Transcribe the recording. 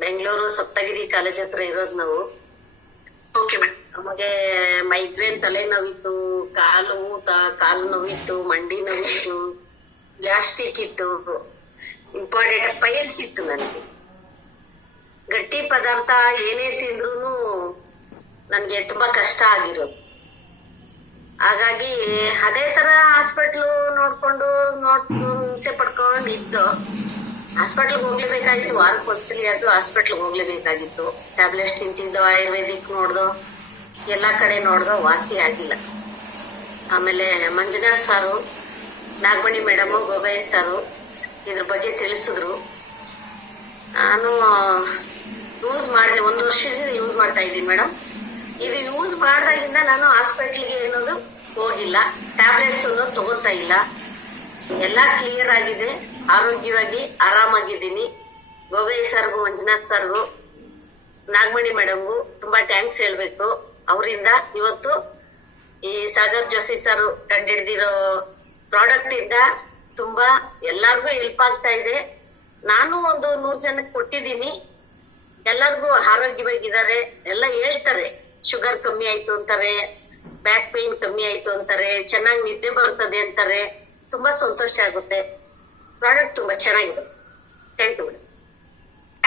Bengaluru Saptagiri college ಹತ್ರ ಇರೋದು ನಾವು. Okay madam. ನಮಗೆ ಮೈಗ್ರೇನ್ ತಲೆ ನೋವಿತ್ತು, ಕಾಲು ನೋವಿತ್ತು, ಮಂಡಿ ನೋವಿತ್ತು, ಗ್ಯಾಸ್ಟ್ರಿಕ್ ಇತ್ತು, ಇಂಪಾರ್ಟೆಂಟ್ ಪೈಲ್ಸ್ ಇತ್ತು. ನನಗೆ ಗಟ್ಟಿ ಪದಾರ್ಥ ಏನೇ ತಿಂದ್ರು ನನ್ಗೆ ತುಂಬಾ ಕಷ್ಟ ಆಗಿರೋದು. ಹಾಗಾಗಿ ಅದೇ ತರ ಹಾಸ್ಪಿಟ್ಲು ನೋಡ್ಕೊಂಡು ಹಿಂಸೆ ಪಡ್ಕೊಂಡು ಇದ್ದು ಹಾಸ್ಪಿಟ್ಲ್ಗೆ ಹೋಗ್ಲೇಬೇಕಾಗಿತ್ತು. ವಾರಕ್ಕೆ ಒಂದ್ಸಲಿ ಆದ್ರೂ ಹಾಸ್ಪಿಟ್ಲ್ಗೆ ಹೋಗ್ಲೇಬೇಕಾಗಿತ್ತು. ಟ್ಯಾಬ್ಲೆಟ್ಸ್ ತಿಂತಿದ್ದೋ, ಆಯುರ್ವೇದಿಕ್ ನೋಡ್ದೋ, ಎಲ್ಲಾ ಕಡೆ ನೋಡ್ದೋ, ವಾಸಿ ಆಗಿಲ್ಲ. ಆಮೇಲೆ ಮಂಜುನಾಥ್ ಸಾರು, ನಾಗಮಣಿ ಮೇಡಮು, ಗೋಗಯ್ಯ ಸಾರು ಇದ್ರ ಬಗ್ಗೆ ತಿಳಿಸಿದ್ರು. ನಾನು ಯೂಸ್ ಮಾಡಿದೆ, 1 ವರ್ಷದಿಂದ ಯೂಸ್ ಮಾಡ್ತಾ ಇದ್ದೀನಿ ಮೇಡಮ್. ಇದು ಯೂಸ್ ಮಾಡ್ದಾಗಿಂದ ನಾನು ಹಾಸ್ಪಿಟ್ಲಿಗೆ ಏನೋದು ಹೋಗಿಲ್ಲ, ಟ್ಯಾಬ್ಲೆಟ್ಸ್ ತಗೋತಾ ಇಲ್ಲ. ಎಲ್ಲಾ ಕ್ಲಿಯರ್ ಆಗಿದೆ, ಆರೋಗ್ಯವಾಗಿ ಆರಾಮಾಗಿದ್ದೀನಿ. ಗೋಗಯ್ಯ ಸರ್ಗೂ, ಮಂಜುನಾಥ್ ಸರ್ಗೂ, ನಾಗಮಣಿ ಮೇಡಮ್ಗೂ ತುಂಬಾ ಥ್ಯಾಂಕ್ಸ್ ಹೇಳ್ಬೇಕು. ಅವರಿಂದ ಇವತ್ತು ಈ ಸಾಗರ್ ಜೋಶಿ ಸರ್ ಕಂಡಿಡ್ದಿರೋ ಪ್ರಾಡಕ್ಟ್ ಇಂದ ತುಂಬಾ ಎಲ್ಲಾರ್ಗು ಹೆಲ್ಪ್ ಆಗ್ತಾ ಇದೆ. ನಾನು ಒಂದು 100 ಜನಕ್ಕೆ ಕೊಟ್ಟಿದ್ದೀನಿ. ಎಲ್ಲರಿಗೂ ಆರೋಗ್ಯವಾಗಿದ್ದಾರೆ. ಎಲ್ಲ ಹೇಳ್ತಾರೆ, ಶುಗರ್ ಕಮ್ಮಿ ಆಯ್ತು ಅಂತಾರೆ, ಬ್ಯಾಕ್ ಪೇನ್ ಕಮ್ಮಿ ಆಯ್ತು ಅಂತಾರೆ, ಚೆನ್ನಾಗಿ ನಿದ್ದೆ ಬರ್ತದೆ ಅಂತಾರೆ. ತುಂಬಾ ಸಂತೋಷ ಆಗುತ್ತೆ. ಪ್ರಾಡಕ್ಟ್ ತುಂಬಾ ಚೆನ್ನಾಗಿದೆ. Thank you madam.